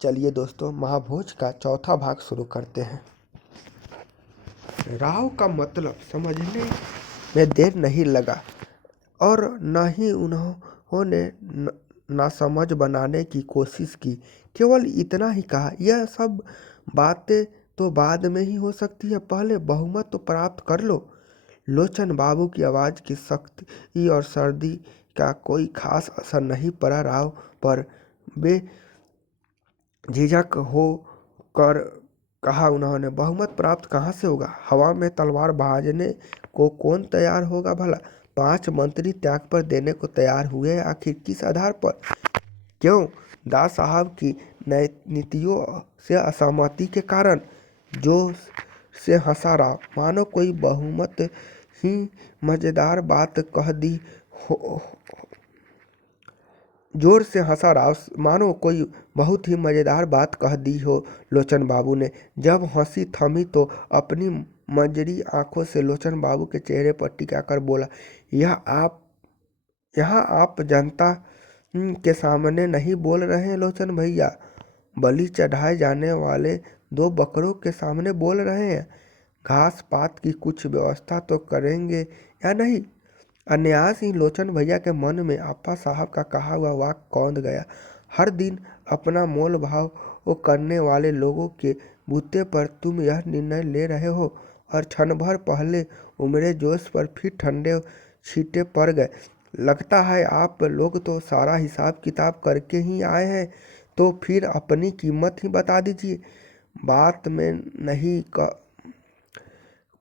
चलिए दोस्तों, महाभोज का चौथा भाग शुरू करते हैं। राव का मतलब समझने में देर नहीं लगा और न ही उन्होंने नासमझ बनाने की कोशिश की। केवल इतना ही कहा, यह सब बातें तो बाद में ही हो सकती है, पहले बहुमत तो प्राप्त कर लो। लोचन बाबू की आवाज़ की सख्ती और सर्दी का कोई खास असर नहीं पड़ा राव पर। झिझक हो कर कहा उन्होंने, बहुमत प्राप्त कहाँ से होगा? हवा में तलवार बाजने को कौन तैयार होगा भला? 5 मंत्री त्याग पर देने को तैयार हुए, आखिर किस आधार पर? क्यों? दास साहब की नीतियों से असहमति के कारण? जोर से हंसा राव, मानो कोई बहुमत ही मजेदार बात कह दी हो। जोर से हंसा राव, मानो कोई बहुत ही मज़ेदार बात कह दी हो। लोचन बाबू ने जब हंसी थमी तो अपनी मंजरी आंखों से लोचन बाबू के चेहरे पर टिकाकर बोला, यहाँ आप जनता के सामने नहीं बोल रहे हैं लोचन भैया, बलि चढ़ाए जाने वाले 2 बकरों के सामने बोल रहे हैं। घास पात की कुछ व्यवस्था तो करेंगे या नहीं? अनायास ही लोचन भैया के मन में आपा साहब का कहा हुआ वाक्य कौंध गया। हर दिन अपना मोल भाव करने वाले लोगों के बूते पर तुम यह निर्णय ले रहे हो, और क्षण भर पहले उमड़े जोश पर फिर ठंडे छींटे पड़ गए। लगता है आप लोग तो सारा हिसाब किताब करके ही आए हैं, तो फिर अपनी कीमत ही बता दीजिए। बात में नहीं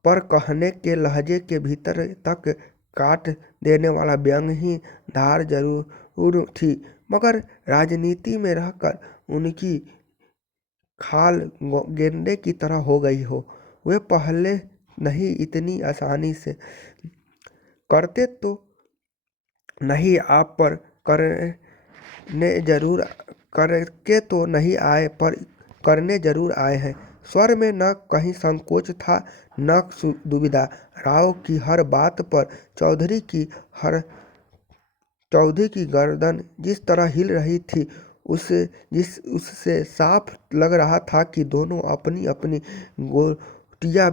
पर कहने के लहजे के भीतर तक काट देने वाला व्यंग ही धार जरूर थी, मगर राजनीति में रहकर उनकी खाल गेंदे की तरह हो गई हो। वे पहले नहीं इतनी आसानी से करते तो नहीं आप पर करने जरूर करके तो नहीं आए, पर करने जरूर आए हैं। स्वर में न कहीं संकोच था न दुविधा। राव की हर बात पर चौधरी की गर्दन जिस तरह हिल रही थी, उससे साफ लग रहा था कि दोनों अपनी अपनी गोटियां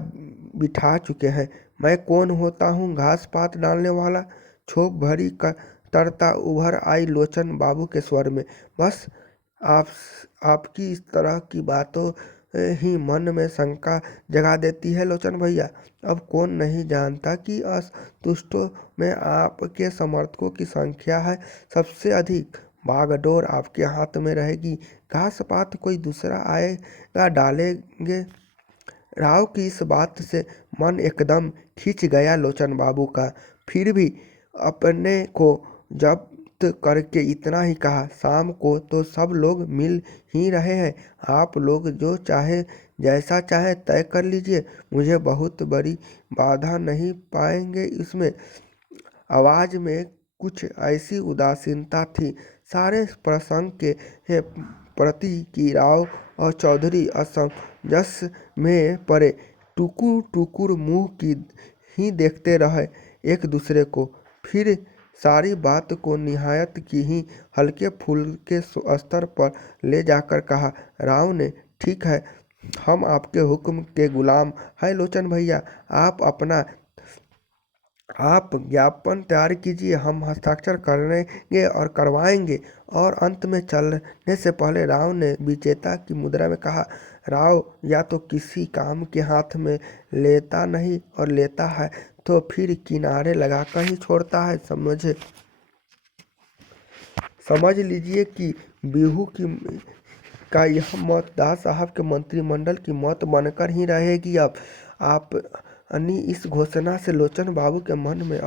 बिठा चुके हैं। मैं कौन होता हूँ घास पात डालने वाला? छोप भरी कट्टरता उभर आई लोचन बाबू के स्वर में। बस आपकी इस तरह की बातों ही मन में शंका जगा देती है लोचन भैया। अब कौन नहीं जानता कि असंतुष्टों में आपके समर्थकों की संख्या है सबसे अधिक। बागडोर आपके हाथ में रहेगी, घास पात कोई दूसरा आएगा डालेंगे। राव की इस बात से मन एकदम खिंच गया लोचन बाबू का। फिर भी अपने को जब्त करके इतना ही कहा, शाम को तो सब लोग मिल ही रहे हैं, आप लोग जो चाहे जैसा चाहे तय कर लीजिए, मुझे बहुत बड़ी बाधा नहीं पाएंगे इसमें। आवाज़ में कुछ ऐसी उदासीनता थी सारे प्रसंग के प्रति कि राव और चौधरी असमंजस में पड़े, टुकुर टुकुर मुंह की ही देखते रहे एक दूसरे को। फिर सारी बात को निहायत की ही हल्के फुल्के स्तर पर ले जाकर कहा, राव ने, ठीक है, हम आपके हुक्म के गुलाम हैं लोचन भैया। आप ज्ञापन तैयार कीजिए, हम हस्ताक्षर करेंगे और करवाएंगे। और अंत में चलने से पहले राव ने विजेता की मुद्रा में कहा, राव या तो किसी काम के हाथ में लेता नहीं, और लेता है तो फिर किनारे लगाकर ही छोड़ता है। समझ लीजिए कि बिहू का यह मत दास साहब के मंत्रिमंडल की मत बनकर ही रहेगी। अब अपनी इस घोषणा से लोचन बाबू के मन में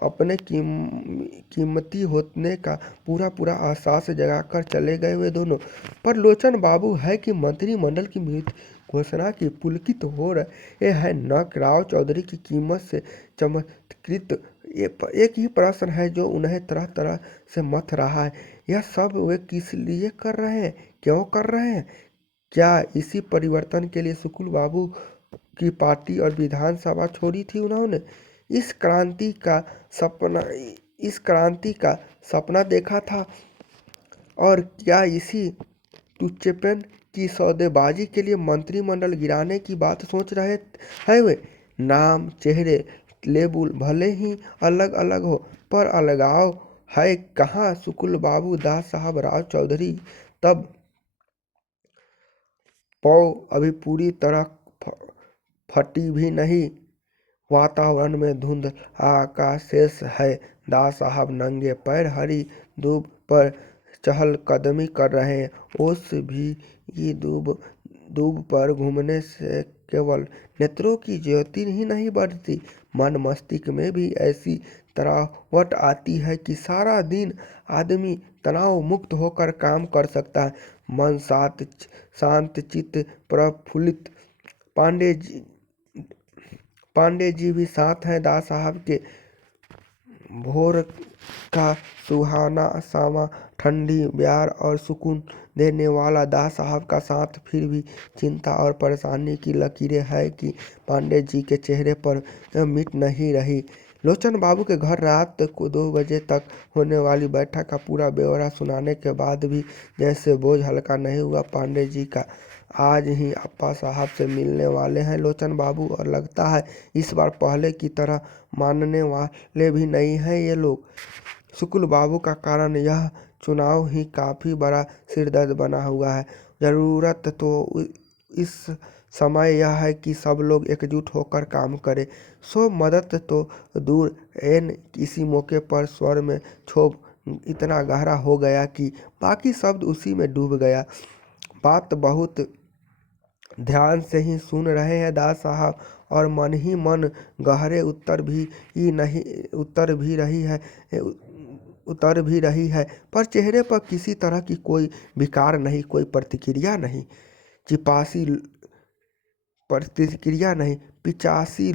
अपने कीमती होने का पूरा एहसास जगाकर चले गए वे दोनों। पर लोचन बाबू है कि मंत्रिमंडल की घोषणा की पुलकित हो रहे हैं, न राव चौधरी की कीमत से चमत्कृत। एक ही प्रश्न है जो उन्हें तरह तरह से मथ रहा है, यह सब वे किस लिए कर रहे हैं, क्यों कर रहे हैं? क्या इसी परिवर्तन के लिए शुक्ल बाबू की पार्टी और विधानसभा छोड़ी थी उन्होंने? इस क्रांति का सपना देखा था और क्या इसी तुच्छेपन की सौदेबाजी के लिए मंत्रिमंडल गिराने की बात सोच रहे हैं वे? नाम, चेहरे, लेबुल भले ही अलग अलग हो, पर अलगाव है कहाँ? शुक्ल बाबू दास साहब राव चौधरी तब पौ अभी पूरी तरह फटी भी नहीं। वातावरण में धुंध आकाश शेष है। दास साहब नंगे पैर हरी दूब पर चहलकदमी कर रहे हैं। ओस भी ये दूब पर घूमने से केवल नेत्रों की ज्योति ही नहीं बढ़ती, मन मस्तिष्क में भी ऐसी तरावट आती है कि सारा दिन आदमी तनाव मुक्त होकर काम कर सकता है। मन शांत चित्त प्रफुल्लित। पांडे जी भी साथ हैं दास साहब के। भोर का सुहाना सामा ठंडी ब्यार और सुकून देने वाला दास साहब का साथ। फिर भी चिंता और परेशानी की लकीरें है कि पांडे जी के चेहरे पर मिट नहीं रही। लोचन बाबू के घर रात को 2 बजे तक होने वाली बैठक का पूरा ब्यौरा सुनाने के बाद भी जैसे बोझ हल्का नहीं हुआ पांडे जी का। आज ही अप्पा साहब से मिलने वाले हैं लोचन बाबू, और लगता है इस बार पहले की तरह मानने वाले भी नहीं हैं ये लोग। शुक्ल बाबू का कारण यह चुनाव ही काफ़ी बड़ा सिरदर्द बना हुआ है। ज़रूरत तो इस समय यह है कि सब लोग एकजुट होकर काम करें। सो मदद तो दूर, एन किसी मौके पर स्वर में क्षोभ इतना गहरा हो गया कि बाकी शब्द उसी में डूब गया। बात बहुत ध्यान से ही सुन रहे हैं दास साहब, और मन ही मन गहरे उतर भी रही है, पर चेहरे पर किसी तरह की कोई विकार नहीं, कोई प्रतिक्रिया नहीं। 85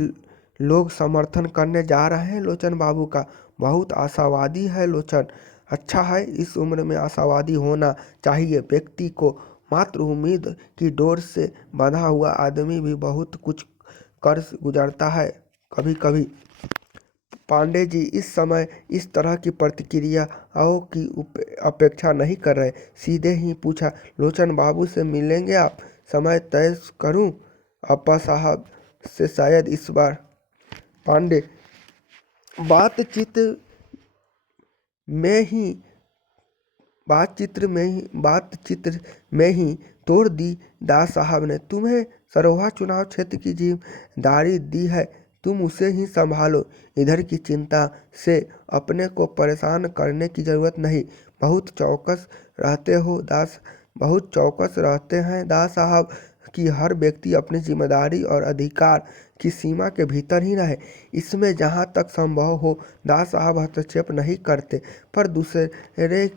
लोग समर्थन करने जा रहे हैं लोचन बाबू का। बहुत आशावादी है लोचन। अच्छा है, इस उम्र में आशावादी होना चाहिए व्यक्ति को। मात्र उम्मीद की डोर से बंधा हुआ आदमी भी बहुत कुछ कर गुजरता है कभी कभी। पांडे जी इस समय इस तरह की प्रतिक्रियाओं की अपेक्षा नहीं कर रहे। सीधे ही पूछा, लोचन बाबू से मिलेंगे आप? समय तय करूं अप्पा साहब से? शायद इस बार। पांडे बातचीत में ही तोड़ दी दास साहब ने। तुम्हें सरोहा चुनाव क्षेत्र की जिम्मेदारी दी है, तुम उसे ही संभालो। इधर की चिंता से अपने को परेशान करने की जरूरत नहीं। बहुत चौकस रहते हैं दास साहब कि हर व्यक्ति अपनी जिम्मेदारी और अधिकार की सीमा के भीतर ही रहे। इसमें जहाँ तक संभव हो दास साहब हस्तक्षेप नहीं करते, पर दूसरे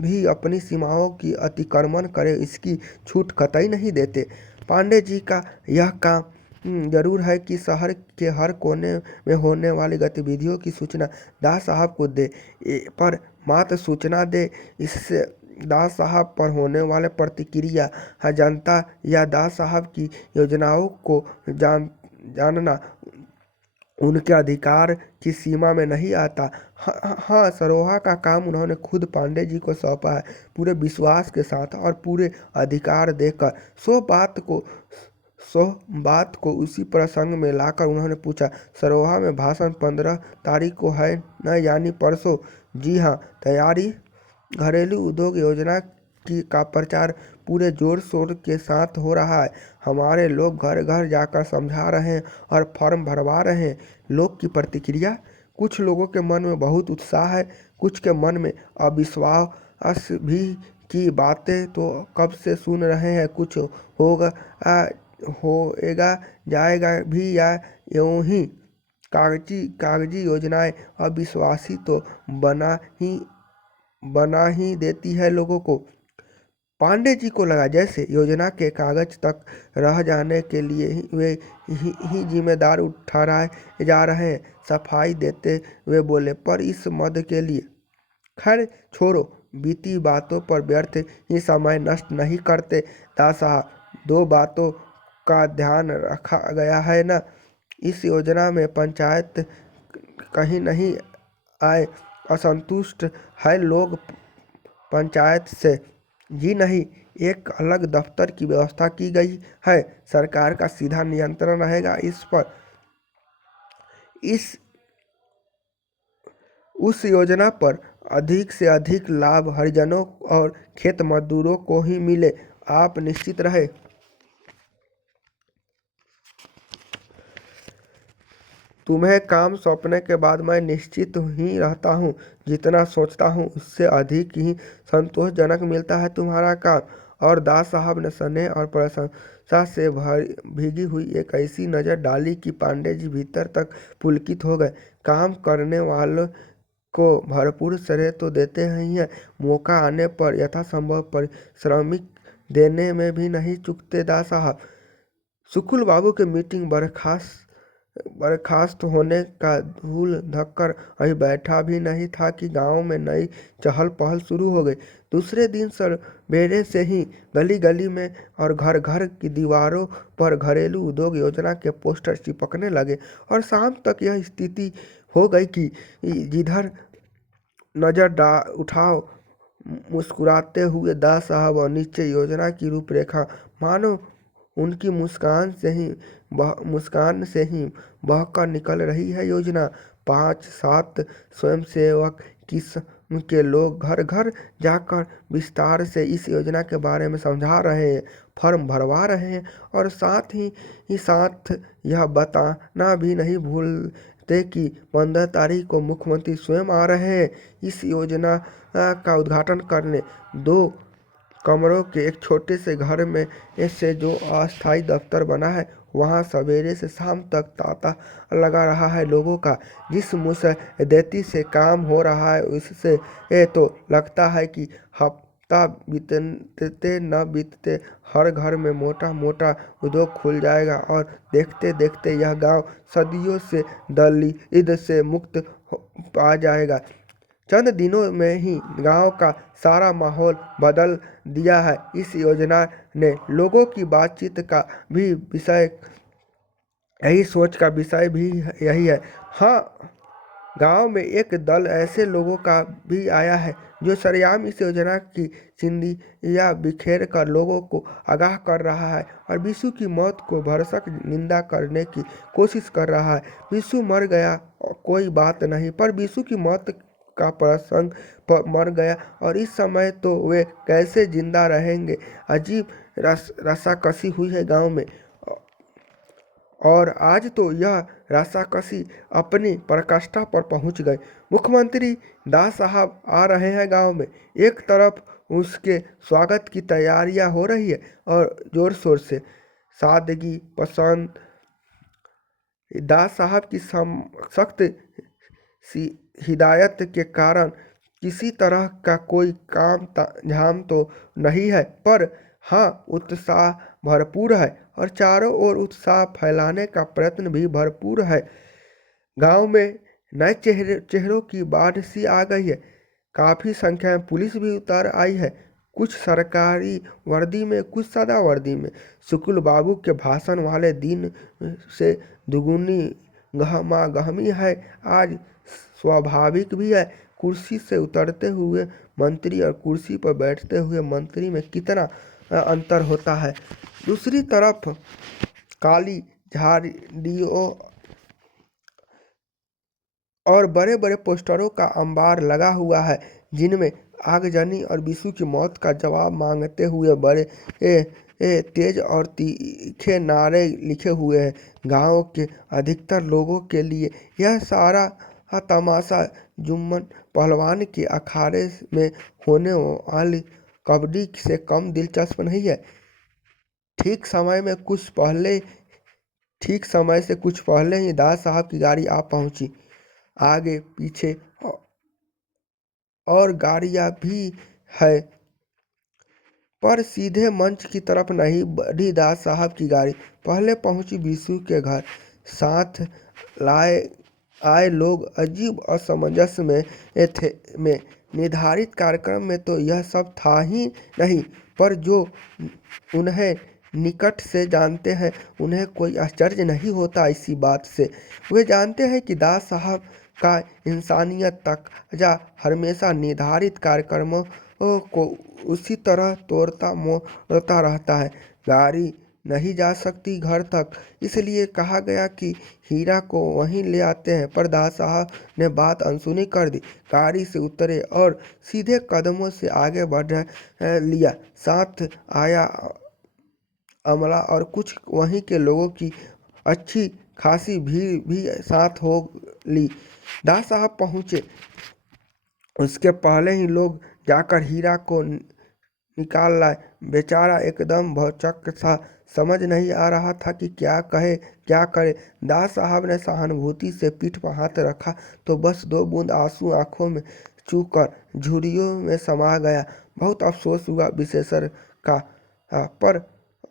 भी अपनी सीमाओं की अतिक्रमण करे इसकी छूट कतई नहीं देते। पांडे जी का यह काम जरूर है कि शहर के हर कोने में होने वाली गतिविधियों की सूचना दास साहब को दे, पर मात्र सूचना दे। इससे दास साहब पर होने वाले प्रतिक्रिया है जनता या दास साहब की योजनाओं को जानना उनके अधिकार की सीमा में नहीं आता। हाँ, सरोहा का काम उन्होंने खुद पांडे जी को सौंपा है, पूरे विश्वास के साथ और पूरे अधिकार देकर। सो बात को उसी प्रसंग में लाकर उन्होंने पूछा, सरोहा में भाषण 15 तारीख को है न, यानी परसों? जी हाँ, तैयारी। घरेलू उद्योग योजना का प्रचार पूरे जोर शोर के साथ हो रहा है। हमारे लोग घर घर जाकर समझा रहे हैं और फॉर्म भरवा रहे हैं। लोग की प्रतिक्रिया? कुछ लोगों के मन में बहुत उत्साह है, कुछ के मन में अविश्वास भी की बातें तो कब से सुन रहे हैं। कुछ होएगा जाएगा भी या यूं ही कागजी योजनाएं अविश्वासी तो बना ही देती है लोगों को। पांडे जी को लगा जैसे योजना के कागज तक रह जाने के लिए वे ही जिम्मेदार ठहराए जा रहे हैं। सफाई देते हुए बोले, पर इस मद के लिए? खैर छोड़ो, बीती बातों पर व्यर्थ ही समय नष्ट नहीं करते दास साहब। 2 बातों का ध्यान रखा गया है ना? इस योजना में पंचायत कहीं नहीं आए, असंतुष्ट है लोग। पंचायत से। जी नहीं, एक अलग दफ्तर की व्यवस्था की गई है। सरकार का सीधा नियंत्रण रहेगा इस पर। इस उस योजना पर अधिक से अधिक लाभ हरिजनों और खेत मजदूरों को ही मिले, आप निश्चित रहे। तुम्हें काम सौंपने के बाद मैं निश्चित ही रहता हूँ। जितना सोचता हूँ उससे अधिक ही संतोषजनक मिलता है तुम्हारा काम। और दास साहब ने स्नेह और प्रशंसा से भीगी हुई एक ऐसी नज़र डाली कि पांडे जी भीतर तक पुलकित हो गए। काम करने वालों को भरपूर श्रेय तो देते ही हैं, मौका आने पर यथासंभव पारिश्रमिक देने में भी नहीं चूकते दास साहब। सुकुल बाबू की मीटिंग बर्खास्त होने का धूल धक्कर अभी बैठा भी नहीं था कि गांव में नई चहल पहल शुरू हो गई। दूसरे दिन सवेरे से ही गली गली में और घर घर की दीवारों पर घरेलू उद्योग योजना के पोस्टर चिपकने लगे और शाम तक यह स्थिति हो गई कि जिधर नजर उठाओ मुस्कुराते हुए दास साहब और नीचे योजना की रूपरेखा, मानो उनकी मुस्कान से ही बहकर निकल रही है योजना। 5-7 स्वयंसेवक किस्म के लोग घर घर जाकर विस्तार से इस योजना के बारे में समझा रहे हैं, फॉर्म भरवा रहे हैं और साथ ही साथ यह बताना भी नहीं भूलते कि 15 तारीख को मुख्यमंत्री स्वयं आ रहे हैं इस योजना का उद्घाटन करने। 2 कमरों के एक छोटे से घर में से जो अस्थायी दफ्तर बना है, वहाँ सवेरे से शाम तक तांता लगा रहा है लोगों का। जिस मुस्तैदी से काम हो रहा है उससे तो लगता है कि हफ्ता बीतते न बीतते हर घर में मोटा मोटा उद्योग खुल जाएगा और देखते देखते यह गांव सदियों से दलिद्र से मुक्त पा जाएगा। चंद दिनों में ही गांव का सारा माहौल बदल दिया है। इस योजना ने लोगों की बातचीत का भी विषय, यही सोच का विषय भी यही है। हाँ, गांव में एक दल ऐसे लोगों का भी आया है जो सरेआम इस योजना की चिंदिया बिखेर कर लोगों को आगाह कर रहा है और बिशु की मौत को भरसक निंदा करने की कोशिश कर रहा है। बिशु मर गया कोई बात नहीं, पर बिशु की मौत का प्रसंग मर गया और इस समय तो वे कैसे जिंदा रहेंगे। अजीब रस्साकसी हुई है गांव में और आज तो यह रस्साकसी अपनी पराकाष्ठा पर पहुंच गई। मुख्यमंत्री दास साहब आ रहे हैं गांव में। एक तरफ उसके स्वागत की तैयारियां हो रही है और जोर शोर से। सादगी पसंद दास साहब की सख्त हिदायत के कारण किसी तरह का कोई काम झाम तो नहीं है, पर हाँ, उत्साह भरपूर है और चारों ओर उत्साह फैलाने का प्रयत्न भी भरपूर है। गांव में नए चेहरों की बाढ़ सी आ गई है। काफ़ी संख्या में पुलिस भी उतर आई है, कुछ सरकारी वर्दी में, कुछ सादा वर्दी में। सुकुल बाबू के भाषण वाले दिन से दुगुनी गहमागहमी है। आज स्वाभाविक भी है, कुर्सी से उतरते हुए मंत्री और कुर्सी पर बैठते हुए मंत्री में कितना अंतर होता है। दूसरी तरफ काली झाड़ियों और बड़े बड़े पोस्टरों का अंबार लगा हुआ है जिनमें आगजनी और बिशु की मौत का जवाब मांगते हुए बड़े तेज और तीखे नारे लिखे हुए हैं। गांव के अधिकतर लोगों के लिए यह सारा तमाशा जुम्मन पहलवान के अखाड़े में होने वाली कबड्डी से कम दिलचस्प नहीं है। ठीक समय से कुछ पहले ही दास साहब की गाड़ी आ पहुंची। आगे पीछे और गाड़ियां भी है, पर सीधे मंच की तरफ नहीं बढ़ी दास साहब की गाड़ी। पहले पहुंची बिशु के घर। साथ आए लोग अजीब असमंजस में थे। निर्धारित कार्यक्रम में तो यह सब था ही नहीं, पर जो उन्हें निकट से जानते हैं उन्हें कोई आश्चर्य नहीं होता इसी बात से। वे जानते हैं कि दास साहब का इंसानियत तक़ाज़ा हमेशा निर्धारित कार्यक्रमों को उसी तरह तोड़ता मोड़ता रहता है। गाड़ी नहीं जा सकती घर तक, इसलिए कहा गया कि हीरा को वहीं ले आते हैं। पर दास साहब ने बात अनसुनी कर दी। गाड़ी से उतरे और सीधे कदमों से आगे बढ़ लिया। साथ आया अमला और कुछ वहीं के लोगों की अच्छी खासी भीड़ भी साथ हो ली। दास साहब पहुंचे उसके पहले ही लोग जाकर हीरा को निकाल लाए। बेचारा एकदम भौचक्का सा, समझ नहीं आ रहा था कि क्या कहे क्या करे। दास साहब ने सहानुभूति से पीठ पर हाथ रखा तो बस 2 बूंद आंसू आंखों में चूकर झुर्रियों में समा गया। बहुत अफसोस हुआ विशेषर का, पर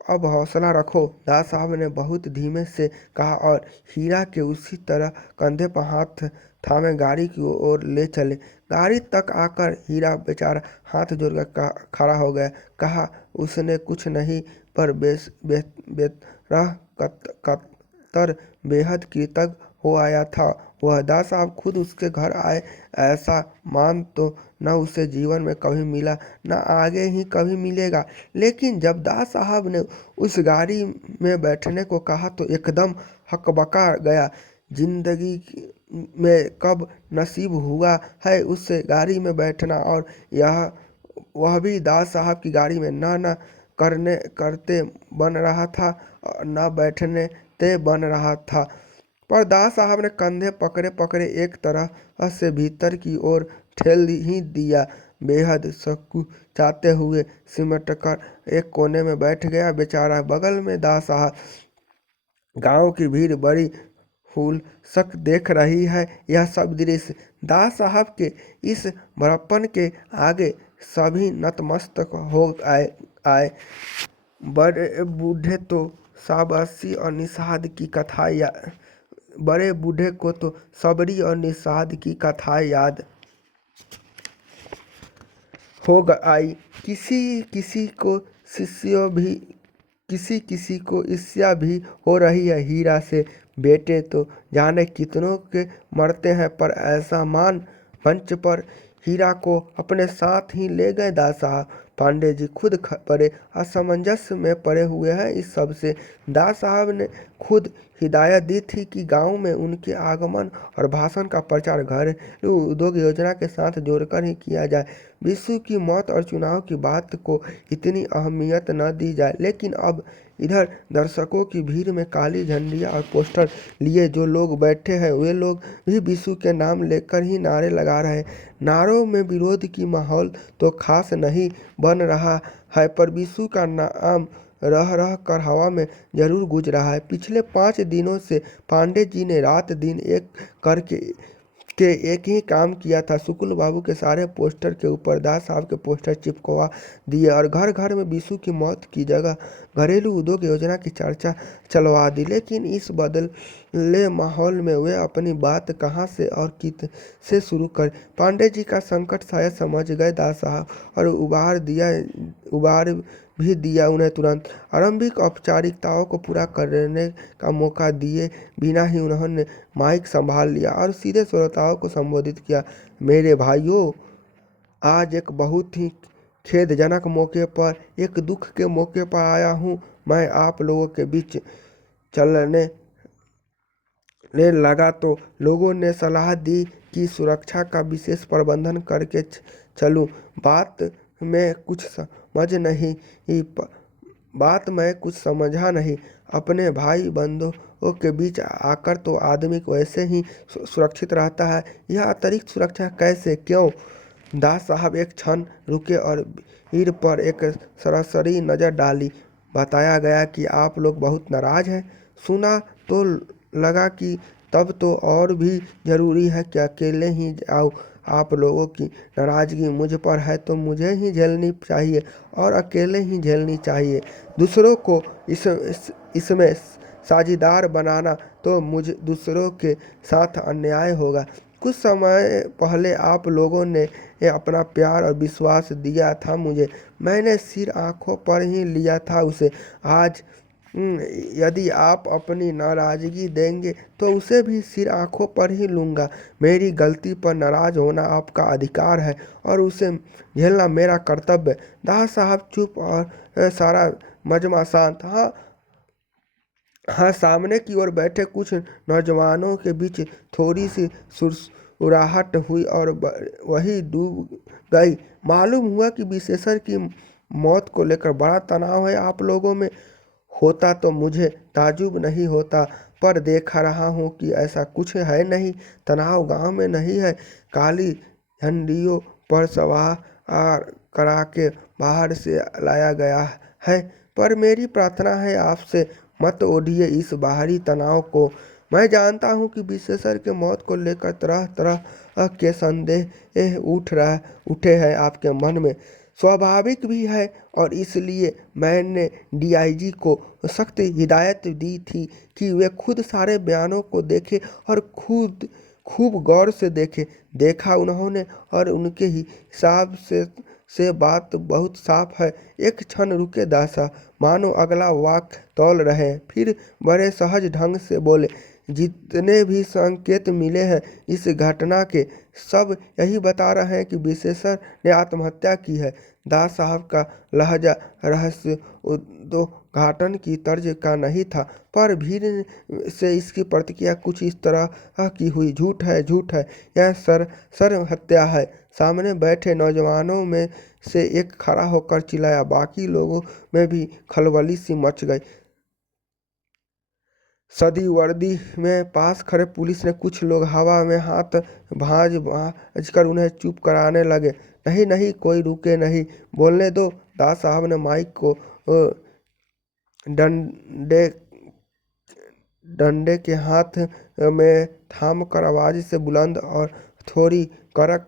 अब हौसला रखो, दास साहब ने बहुत धीमे से कहा और हीरा के उसी तरह कंधे पर हाथ थामे गाड़ी की ओर ले चले। गाड़ी तक आकर हीरा बेचारा हाथ जोड़कर खड़ा हो गया। कहा उसने कुछ नहीं, पर बेतरह कतर बेहद कृतज्ञ हो आया था वह। दास साहब खुद उसके घर आए, ऐसा मान तो न उसे जीवन में कभी मिला न आगे ही कभी मिलेगा। लेकिन जब दास साहब ने उस गाड़ी में बैठने को कहा तो एकदम हकबका गया। जिंदगी में कब नसीब हुआ है उससे गाड़ी में बैठना, और वह भी दास साहब की गाड़ी में। न करते बन रहा था, न बैठने ते बन रहा था। पर दास साहब ने कंधे पकड़े पकड़े एक तरह से भीतर की ओर ठेल ही दिया। बेहद सकुचाते हुए सिमटकर एक कोने में बैठ गया बेचारा। बगल में दास साहब। गांव की भीड़ बड़ी हुलसक देख रही है यह सब दृश्य। दास साहब के इस बड़प्पन के आगे सभी नतमस्तक हो आए। बड़े बूढ़े तो शाबाशी और निषाद की कथा बड़े बूढ़े को तो सबरी और निषाद की कथाएं याद हो आई। किसी किसी को शिष्य भी किसी किसी को ईर्ष्या भी हो रही है। हीरा से बेटे तो जाने कितनों के मरते हैं, पर ऐसा मान मंच पर हीरा को अपने साथ ही ले गए दास साहब। पांडे जी खुद बड़े असमंजस में पड़े हुए हैं इस सब से। दास साहब ने खुद हिदायत दी थी कि गांव में उनके आगमन और भाषण का प्रचार घरेलू उद्योग योजना के साथ जोड़कर ही किया जाए। विशु की मौत और चुनाव की बात को इतनी अहमियत न दी जाए। लेकिन अब इधर दर्शकों की भीड़ में काली झंडियां और पोस्टर लिए जो लोग बैठे हैं वे लोग भी विशु के नाम लेकर ही नारे लगा रहे हैं। नारों में विरोध की माहौल तो खास नहीं बन रहा है, पर विशु का नाम रह रह कर हवा में जरूर गूंज रहा है। पिछले 5 दिनों से पांडे जी ने रात दिन एक करके एक ही काम किया था। शुक्ल बाबू के सारे पोस्टर के ऊपर दास साहब के पोस्टर चिपकवा दिए और घर घर में विशु की मौत की जगह घरेलू उद्योग योजना की चर्चा चलवा दी। लेकिन इस बदले माहौल में वे अपनी बात कहाँ से और किससे शुरू करें। पांडे जी का संकट शायद समझ गए दास साहब और उबार भी दिया उन्हें। तुरंत आरंभिक औपचारिकताओं को पूरा करने का मौका दिए बिना ही उन्होंने माइक संभाल लिया और सीधे श्रोताओं को संबोधित किया। मेरे भाइयों, आज एक बहुत ही खेदजनक मौके पर, एक दुख के मौके पर आया हूँ। मैं आप लोगों के बीच चलने लगा तो लोगों ने सलाह दी कि सुरक्षा का विशेष प्रबंधन करके चलूं। बात मैं कुछ समझा नहीं। अपने भाई बंधुओं के बीच आकर तो आदमी वैसे ही सुरक्षित रहता है, यह अतिरिक्त सुरक्षा कैसे, क्यों? दास साहब एक क्षण रुके और भीड़ पर एक सरसरी नज़र डाली। बताया गया कि आप लोग बहुत नाराज हैं। सुना तो लगा कि तब तो और भी ज़रूरी है कि अकेले ही जाऊँ। आप लोगों की नाराज़गी मुझ पर है तो मुझे ही झेलनी चाहिए और अकेले ही झेलनी चाहिए। दूसरों को इसमें साझीदार बनाना तो दूसरों के साथ अन्याय होगा। कुछ समय पहले आप लोगों ने अपना प्यार और विश्वास दिया था मुझे। मैंने सिर आंखों पर ही लिया था उसे। आज हम्म, यदि आप अपनी नाराजगी देंगे तो उसे भी सिर आंखों पर ही लूंगा। मेरी गलती पर नाराज होना आपका अधिकार है और उसे झेलना मेरा कर्तव्य है। दास साहब चुप और सारा मजमा शांत। हाँ, सामने की ओर बैठे कुछ नौजवानों के बीच थोड़ी सी सुरसुराहट हुई और वही डूब गई। मालूम हुआ कि विशेषर की मौत को लेकर बड़ा तनाव है आप लोगों में। होता तो मुझे ताजुब नहीं होता, पर देखा रहा हूँ कि ऐसा कुछ है नहीं। तनाव गांव में नहीं है। काली झंडियों पर सवार करा के बाहर से लाया गया है। पर मेरी प्रार्थना है आपसे, मत ओढ़िए इस बाहरी तनाव को। मैं जानता हूँ कि विशेषर के मौत को लेकर तरह तरह के संदेह उठे हैं आपके मन में। स्वाभाविक भी है, और इसलिए मैंने डीआईजी को सख्त हिदायत दी थी कि वे खुद सारे बयानों को देखें और खुद खूब गौर से देखें। देखा उन्होंने, और उनके हिसाब से बात बहुत साफ है। एक क्षण रुके दासा, मानो अगला वाक्य तौल रहे हैं, फिर बड़े सहज ढंग से बोले, जितने भी संकेत मिले हैं इस घटना के, सब यही बता रहे हैं कि विशेषर ने आत्महत्या की है। दास साहब का लहजा रहस्य उद्घाटन की तर्ज का नहीं था, पर भीड़ से इसकी प्रतिक्रिया कुछ इस तरह की हुई, झूठ है, झूठ है, यह सर हत्या है। सामने बैठे नौजवानों में से एक खड़ा होकर चिल्लाया। बाकी लोगों में भी खलबली सी मच गई। सदी वर्दी में पास खड़े पुलिस ने कुछ लोग हवा में हाथ भांज भांज कर उन्हें चुप कराने लगे। नहीं नहीं, कोई रुके नहीं, बोलने दो। दास साहब ने माइक को डंडे डंडे के हाथ में थाम कर आवाज से बुलंद और थोड़ी कड़क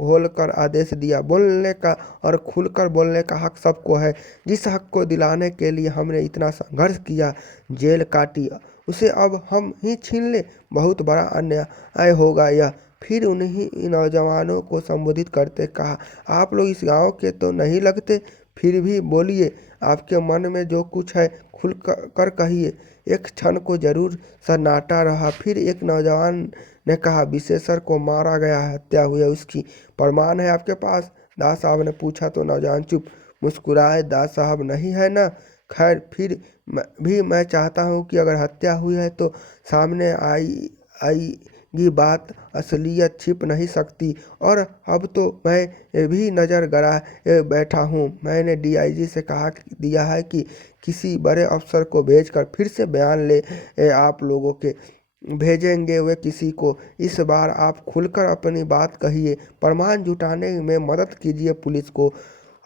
घोलकर आदेश दिया, बोलने का और खुलकर बोलने का हक सबको है। जिस हक को दिलाने के लिए हमने इतना संघर्ष किया, जेल काटी, उसे अब हम ही छीन ले, बहुत बड़ा अन्याय होगा यह। फिर उन्हीं नौजवानों को संबोधित करते कहा, आप लोग इस गांव के तो नहीं लगते, फिर भी बोलिए, आपके मन में जो कुछ है खुल कर कहिए। एक क्षण को जरूर सन्नाटा रहा, फिर एक नौजवान ने कहा, विशेषर को मारा गया है, हत्या हुई है, उसकी प्रमाण है आपके पास? दास साहब ने पूछा तो नौजवान चुप मुस्कुराए। दास साहब, नहीं है ना? खैर, फिर भी मैं चाहता हूँ कि अगर हत्या हुई है तो सामने आएगी बात, असलियत छिप नहीं सकती। और अब तो मैं भी नज़र गड़ाए बैठा हूँ। मैंने डीआईजी से कहा दिया है कि किसी बड़े अफसर को भेजकर फिर से बयान ले आप लोगों के भेजेंगे वे किसी को। इस बार आप खुलकर अपनी बात कहिए, प्रमाण जुटाने में मदद कीजिए पुलिस को।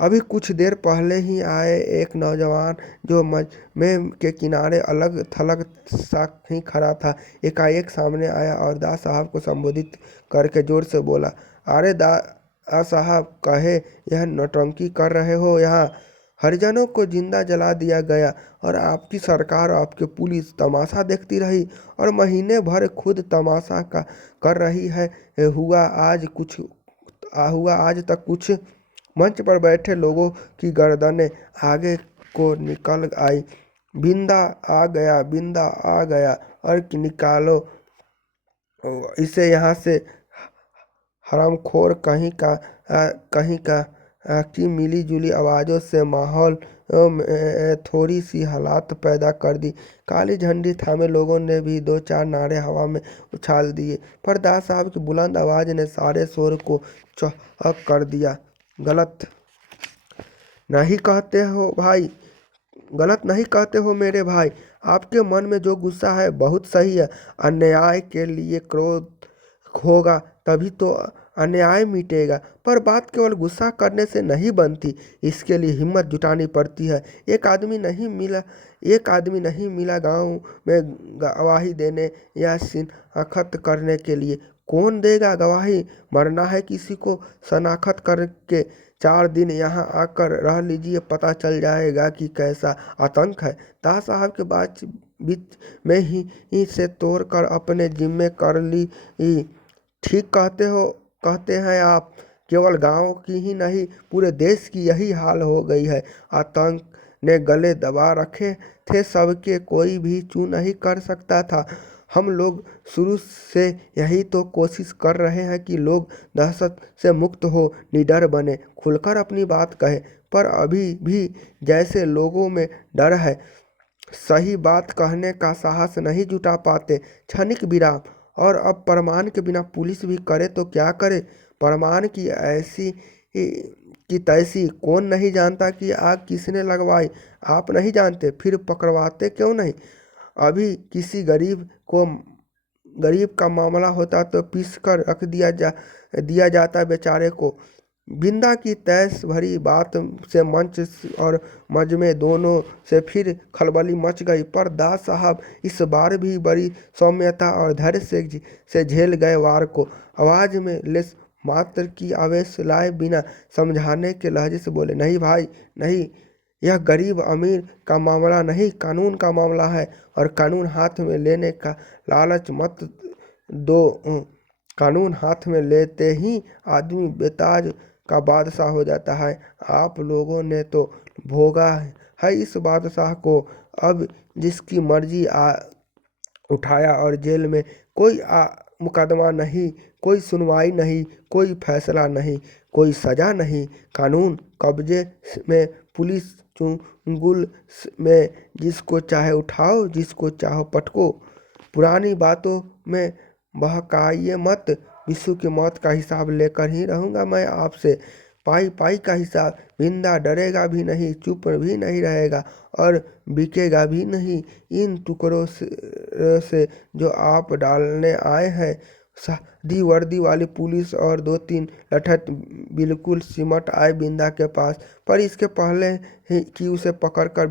अभी कुछ देर पहले ही आए एक नौजवान जो मजमे के किनारे अलग थलग सा ही खड़ा था, एकाएक सामने आया और दास साहब को संबोधित करके जोर से बोला, अरे दास साहब, कहे यह नौटंकी कर रहे हो? यहाँ हरिजनों को जिंदा जला दिया गया और आपकी सरकार और आपकी पुलिस तमाशा देखती रही, और महीने भर खुद तमाशा का कर रही है। हुआ आज तक कुछ? मंच पर बैठे लोगों की गर्दनें आगे को निकल आई। बिंदा आ गया, बिंदा आ गया, और निकालो इसे यहाँ से, हरामखोर कहीं का की मिली जुली आवाज़ों से माहौल में थोड़ी सी हालात पैदा कर दी। काली झंडी थामे लोगों ने भी दो चार नारे हवा में उछाल दिए, पर दास साहब की बुलंद आवाज़ ने सारे शोर को चौक कर दिया। गलत नहीं कहते हो भाई, गलत नहीं कहते हो मेरे भाई। आपके मन में जो गुस्सा है बहुत सही है। अन्याय के लिए क्रोध होगा तभी तो अन्याय मिटेगा, पर बात केवल गुस्सा करने से नहीं बनती, इसके लिए हिम्मत जुटानी पड़ती है। एक आदमी नहीं मिला गांव में गवाही देने या शिनाख्त करने के लिए। कौन देगा गवाही? मरना है किसी को, शनाख्त करके 4 दिन यहाँ आकर रह लीजिए, पता चल जाएगा कि कैसा आतंक है। दास साहब के बात बीच में ही से तोड़कर अपने जिम्मे कर ली। ठीक कहते हैं आप, केवल गांव की ही नहीं, पूरे देश की यही हाल हो गई है। आतंक ने गले दबा रखे थे सबके, कोई भी चू नहीं कर सकता था। हम लोग शुरू से यही तो कोशिश कर रहे हैं कि लोग दहशत से मुक्त हो, निडर बने, खुलकर अपनी बात कहें, पर अभी भी जैसे लोगों में डर है, सही बात कहने का साहस नहीं जुटा पाते। क्षणिक विराम, और अब प्रमाण के बिना पुलिस भी करे तो क्या करे। प्रमाण की ऐसी की तैसी, कौन नहीं जानता कि आग किसने लगवाई। आप नहीं जानते, फिर पकड़वाते क्यों नहीं। अभी किसी गरीब का मामला होता तो पीस कर रख दिया जाता बेचारे को। बिंदा की तैस भरी बात से मंच और मजमे दोनों से फिर खलबली मच गई, पर दास साहब इस बार भी बड़ी सौम्यता और धैर्य से झेल गए वार को। आवाज में लेस मात्र की आवेश लाए बिना समझाने के लहजे से बोले, नहीं भाई नहीं, यह गरीब अमीर का मामला नहीं, कानून का मामला है, और कानून हाथ में लेने का लालच मत दो। कानून हाथ में लेते ही आदमी बेताज का बादशाह हो जाता है। आप लोगों ने तो भोगा है इस बादशाह को। अब जिसकी मर्जी उठाया, और जेल में कोई मुकदमा नहीं, कोई सुनवाई नहीं, कोई फैसला नहीं, कोई सजा नहीं। कानून कब्जे में, पुलिस चुंगल में, जिसको चाहे उठाओ, जिसको चाहो पटको। पुरानी बातों में बहकाइए मत। विशु की मौत का हिसाब लेकर ही रहूंगा मैं आपसे, पाई पाई का हिसाब। बिंदा डरेगा भी नहीं, चुप भी नहीं रहेगा, और बिकेगा भी नहीं। इन टुकड़ों से जो आप डालने आए हैं, सादी वर्दी वाली पुलिस और 2-3 लठत बिल्कुल सिमट आए बिंदा के पास, पर इसके पहले ही कि उसे पकड़कर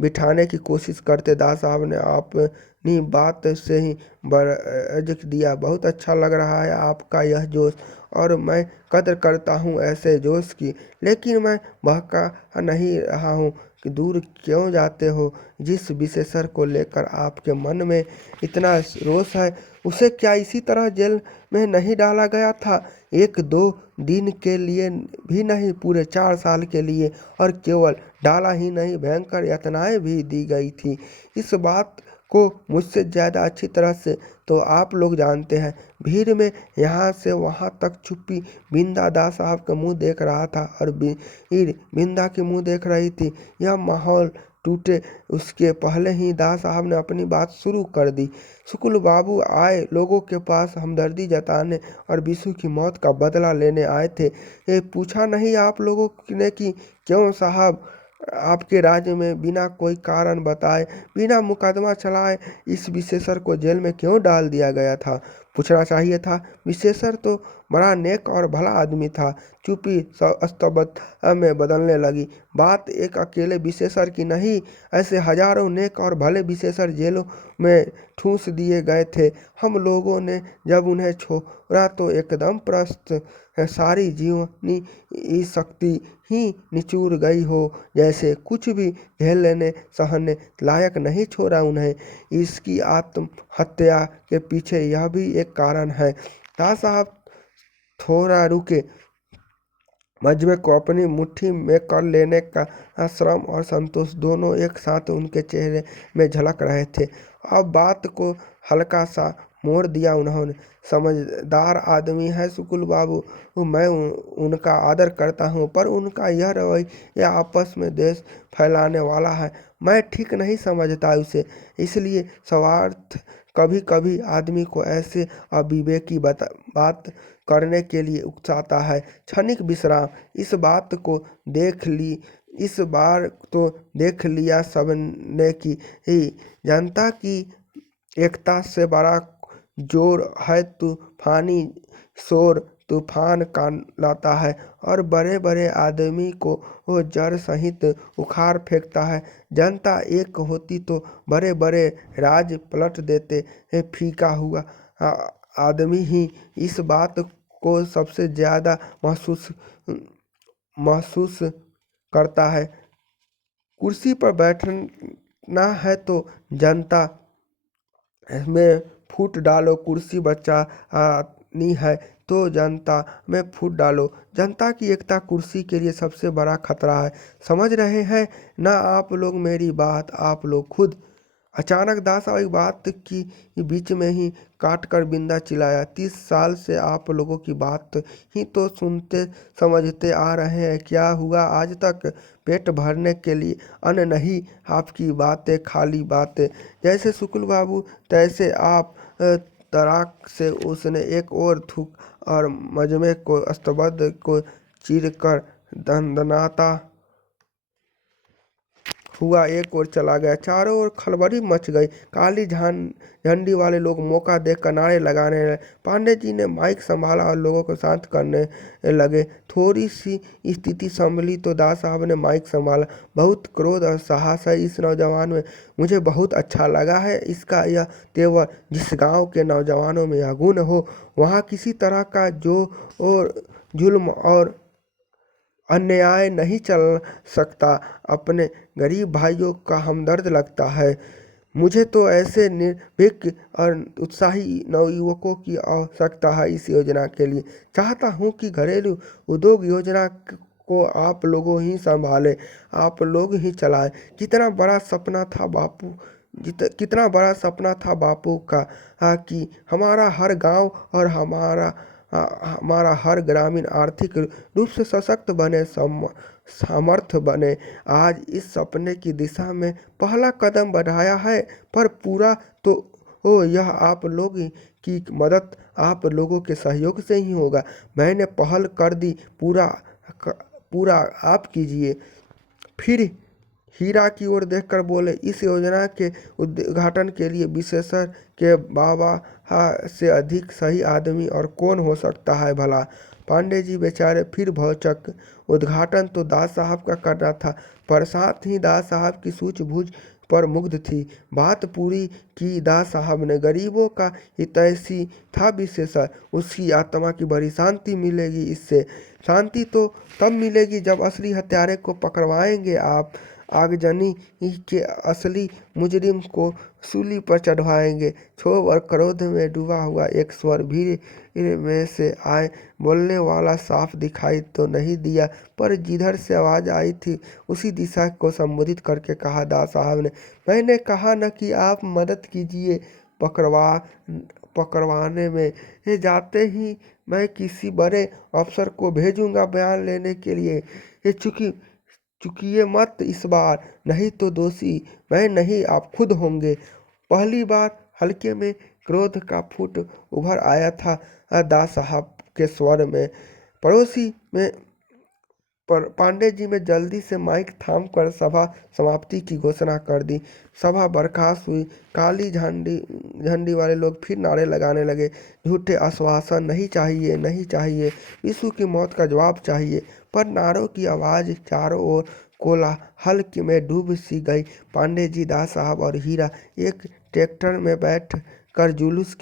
बिठाने की कोशिश करते। दास साहब ने अपनी बात से ही बरज दिया, बहुत अच्छा लग रहा है आपका यह जोश, और मैं कद्र करता हूँ ऐसे जोश की, लेकिन मैं बहका नहीं रहा हूँ कि दूर क्यों जाते हो। जिस विशेषर को लेकर आपके मन में इतना रोष है, उसे क्या इसी तरह जेल में नहीं डाला गया था? 1-2 दिन के लिए भी नहीं, पूरे 4 साल के लिए। और केवल डाला ही नहीं, भयंकर यातनाएं भी दी गई थी। इस बात को मुझसे ज़्यादा अच्छी तरह से तो आप लोग जानते हैं। भीड़ में यहाँ से वहाँ तक छुपी बिंदा दास साहब का मुंह देख रहा था, और बिंदा की मुंह देख रही थी। यह माहौल टूटे उसके पहले ही दास साहब ने अपनी बात शुरू कर दी। शुक्ल बाबू आए लोगों के पास हमदर्दी जताने और विशु की मौत का बदला लेने आए थे। ये पूछा नहीं आप लोगों ने कि क्यों साहब आपके राज्य में बिना कोई कारण बताए, बिना मुकदमा चलाए इस विशेषर को जेल में क्यों डाल दिया गया था? पूछना चाहिए था। विशेषर तो बड़ा नेक और भला आदमी था। चुप्पी स्तब्धता में बदलने लगी। बात एक अकेले विशेषर की नहीं, ऐसे हजारों नेक और भले विशेषर जेलों में ठूंस दिए गए थे। हम लोगों ने जब उन्हें छोड़ा तो एकदम प्रस्त सारी जीवनी शक्ति ही निचुर गई हो, जैसे कुछ भी झेल लेने सहने लायक नहीं छोड़ा उन्हें। इसकी आत्महत्या के पीछे यह भी एक कारण है। दास साहब थोड़ा रुके। मजमे को अपनी मुट्ठी में कर लेने का श्रम और संतोष दोनों एक साथ उनके चेहरे में झलक रहे थे। अब बात को हल्का सा मोड़ दिया उन्होंने। समझदार आदमी है शुक्ल बाबू, मैं उनका आदर करता हूँ, पर उनका यह रवैया आपस में द्वेष फैलाने वाला है। मैं ठीक नहीं समझता उसे। इसलिए स्वार्थ कभी कभी आदमी को ऐसे अविवेकी बात करने के लिए उकसाता है। क्षणिक विश्राम। इस बात को इस बार तो देख लिया सबने कि ही जनता की एकता से बड़ा जोर है तूफानी शोर, तूफान का लाता है, और बड़े बड़े आदमी को वो जड़ सहित उखाड़ फेंकता है। जनता एक होती तो बड़े बड़े राज पलट देते। फीका हुआ आदमी ही इस बात को सबसे ज्यादा महसूस करता है। कुर्सी पर बैठना है तो जनता में फूट डालो, कुर्सी बचानी है तो जनता में फूट डालो। जनता की एकता कुर्सी के लिए सबसे बड़ा खतरा है। समझ रहे हैं ना आप लोग मेरी बात, आप लोग खुद। अचानक दास एक बात की बीच में ही काट कर बिंदा चिल्लाया, 30 साल से आप लोगों की बात ही तो सुनते समझते आ रहे हैं। क्या हुआ आज तक? पेट भरने के लिए अन्न नहीं, आपकी बातें खाली बातें। जैसे शुक्ल बाबू तैसे आप। तराक से उसने एक और थूक और मजमे को स्तब्ध को चीर कर दंदनाता हुआ एक ओर चला गया। चारों ओर खलबली मच गई। काली झंडी वाले लोग मौका देखकर नारे लगाने लगे। पांडे जी ने माइक संभाला और लोगों को शांत करने लगे। थोड़ी सी स्थिति संभली तो दास साहब ने माइक संभाला। बहुत क्रोध और साहस है इस नौजवान में, मुझे बहुत अच्छा लगा है इसका यह तेवर। जिस गांव के नौजवानों में यह गुण हो, वहाँ किसी तरह का जो और जुल्म और अन्याय नहीं चल सकता। अपने गरीब भाइयों का हमदर्द लगता है। मुझे तो ऐसे निर्भीक और उत्साही नवयुवकों की आवश्यकता है इस योजना के लिए। चाहता हूँ कि घरेलू उद्योग योजना को आप लोगों ही संभाले, आप लोग ही चलाए। कितना बड़ा सपना था बापू, कितना बड़ा सपना था बापू का, कि हमारा हर गांव और हमारा हर ग्रामीण आर्थिक रूप से सशक्त बने, समर्थ बने। आज इस सपने की दिशा में पहला कदम बढ़ाया है, पर पूरा तो यह आप लोग की मदद, आप लोगों के सहयोग से ही होगा। मैंने पहल कर दी, पूरा आप कीजिए। फिर हीरा की ओर देखकर बोले, इस योजना के उद्घाटन के लिए विशेषज्ञ के बाबा से अधिक सही आदमी और कौन हो सकता है भला। पांडे जी बेचारे फिर भौचक। उद्घाटन तो दास साहब का करना था, पर साथ ही दास साहब की सूझबूझ पर मुग्ध थी। बात पूरी की दास साहब ने। गरीबों का हितैषी था विशेषज्ञ, उसकी आत्मा की बड़ी शांति मिलेगी इससे। शांति तो तब मिलेगी जब असली हत्यारे को पकड़वाएंगे आप, आगजनी के असली मुजरिम को सूली पर चढ़वाएंगे। क्षोभ और क्रोध में डूबा हुआ एक स्वर भीड़ में से आए। बोलने वाला साफ दिखाई तो नहीं दिया, पर जिधर से आवाज आई थी उसी दिशा को संबोधित करके कहा दास साहब ने, मैंने कहा न कि आप मदद कीजिए पकड़वाने में। जाते ही मैं किसी बड़े अफसर को भेजूंगा बयान लेने के लिए। चूकिए मत इस बार, नहीं तो दोषी मैं नहीं आप खुद होंगे। पहली बार हल्के में क्रोध का फूट उभर आया था दास साहब के स्वर में। पड़ोसी में पांडे जी ने जल्दी से माइक थाम कर सभा समाप्ति की घोषणा कर दी। सभा बर्खास्त हुई। काली झंडी वाले लोग फिर नारे लगाने लगे, झूठे आश्वासन नहीं चाहिए, नहीं चाहिए, यीशु की मौत का जवाब चाहिए। पर नारों की आवाज चारों ओर कोलाहल में डूब सी गई। पांडे जी, दास साहब और हीरा एक ट्रैक्टर में बैठ कर जुलूस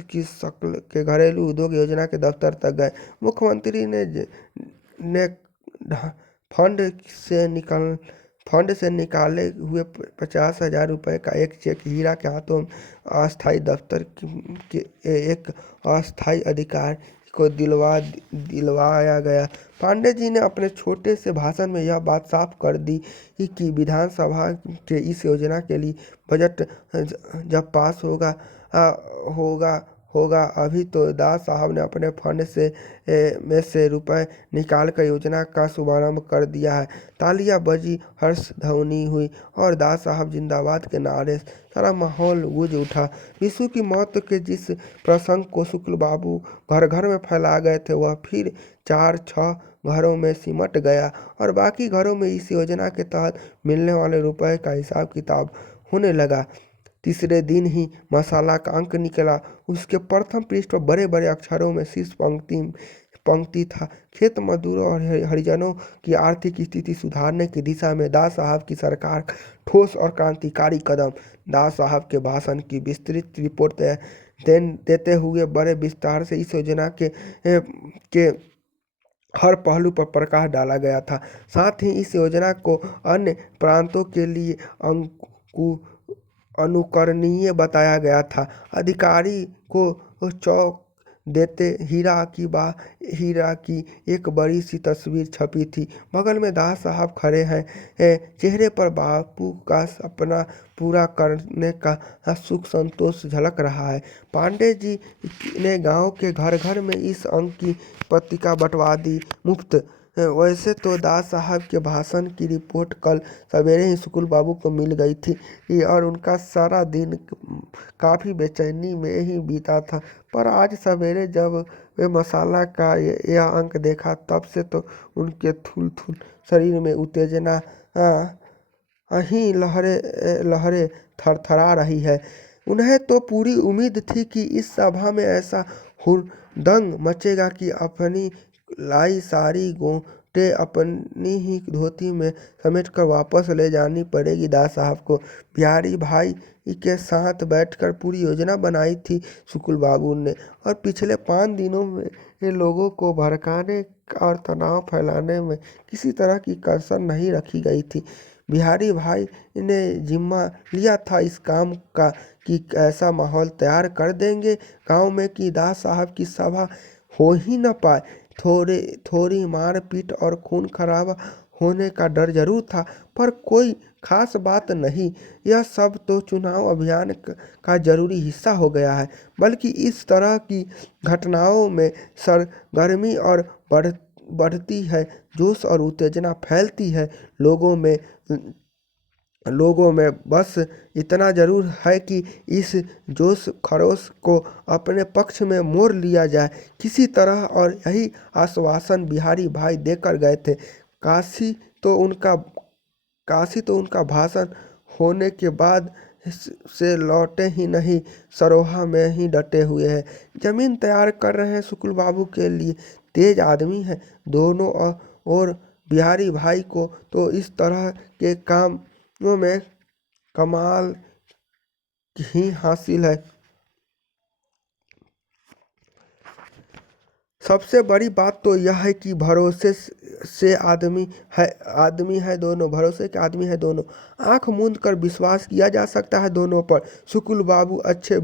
की शक्ल के घरेलू उद्योग योजना के दफ्तर तक गए। मुख्यमंत्री ने फंड से निकाले हुए 50,000 रुपये का एक चेक हीरा के हाथों अस्थायी दफ्तर के एक अस्थायी अधिकारी को दिलवाया गया। पांडे जी ने अपने छोटे से भाषण में यह बात साफ कर दी कि विधानसभा के इस योजना के लिए बजट जब पास होगा। अभी तो दास साहब ने अपने फंड में से रुपए निकालकर योजना का शुभारंभ कर दिया है। तालियां बजी, हर्ष ध्वनि हुई और दास साहब जिंदाबाद के नारे। सारा माहौल गूंज उठा। यीशु की मौत के जिस प्रसंग को शुक्ल बाबू घर घर में फैला गए थे, वह फिर 4-6 घरों में सिमट गया और बाकी घरों में इस योजना के तहत मिलने वाले रुपए का हिसाब किताब होने लगा। तीसरे दिन ही मसाला का अंक निकला। उसके प्रथम पृष्ठ पर बड़े बड़े अक्षरों में शीर्ष पंक्ति था, खेत मजदूरों और हरिजनों की आर्थिक स्थिति सुधारने की दिशा में दास साहब की सरकार ठोस और क्रांतिकारी कदम। दास साहब के भाषण की विस्तृत रिपोर्ट देते हुए बड़े विस्तार से इस योजना के हर पहलू पर प्रकाश डाला गया था। साथ ही इस योजना को अन्य प्रांतों के लिए अनुकरणीय बताया गया था। अधिकारी को देते हीरा की एक बड़ी सी तस्वीर छपी थी। बगल में दास साहब खड़े हैं। चेहरे पर बापू का सपना पूरा करने का सुख संतोष झलक रहा है। पांडे जी ने गांव के घर घर में इस अंक की पत्रिका बंटवा दी मुफ्त। वैसे तो दास साहब के भाषण की रिपोर्ट कल सवेरे ही सुकुल बाबू को मिल गई थी और उनका सारा दिन काफ़ी बेचैनी में ही बीता था। पर आज सवेरे जब वे मसाला का यह अंक देखा तब से तो उनके थूल शरीर में उत्तेजना ही लहरे थरथरा रही है। उन्हें तो पूरी उम्मीद थी कि इस सभा में ऐसा हुड़दंग मचेगा कि अपनी लाई सारी गोटें अपनी ही धोती में समेटकर वापस ले जानी पड़ेगी। दास साहब को बिहारी भाई के साथ बैठकर पूरी योजना बनाई थी सुकुल बाबू ने, और पिछले 5 दिनों में लोगों को भड़काने और तनाव फैलाने में किसी तरह की कसर नहीं रखी गई थी। बिहारी भाई ने जिम्मा लिया था इस काम का कि ऐसा माहौल तैयार कर देंगे गांव में कि दास साहब की सभा हो ही न पाए। थोड़ी मारपीट और खून खराबा होने का डर जरूर था, पर कोई खास बात नहीं। यह सब तो चुनाव अभियान का जरूरी हिस्सा हो गया है। बल्कि इस तरह की घटनाओं में सरगर्मी और बढ़ती है, जोश और उत्तेजना फैलती है लोगों में बस इतना जरूर है कि इस जोश खरोश को अपने पक्ष में मोड़ लिया जाए किसी तरह, और यही आश्वासन बिहारी भाई देकर गए थे। काशी तो उनका भाषण होने के बाद से लौटे ही नहीं, सरोहा में ही डटे हुए हैं। जमीन तैयार कर रहे हैं सुकुल बाबू के लिए। तेज आदमी हैं दोनों, और बिहारी भाई को तो इस तरह के कामों में कमाल ही हासिल है। सबसे बड़ी बात तो यह है कि भरोसे से आदमी है दोनों, भरोसे के आदमी है दोनों। आंख मूंद कर विश्वास किया जा सकता है दोनों पर। सुकुल बाबू अच्छे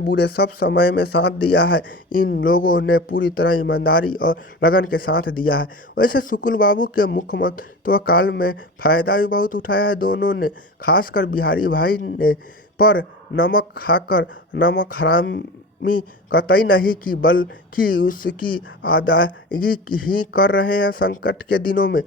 बुरे सब समय में साथ दिया है। इन लोगों ने पूरी तरह ईमानदारी और लगन के साथ दिया है। वैसे सुकुल बाबू के मुख्यमंत्री काल में फायदा भी बहुत उठाया है दोनों ने, खासकर बिहारी भाई ने। पर नमक खाकर नमक हरामी कतई नहीं की, बल्कि उसकी अदायगी ही कर रहे हैं। संकट के दिनों में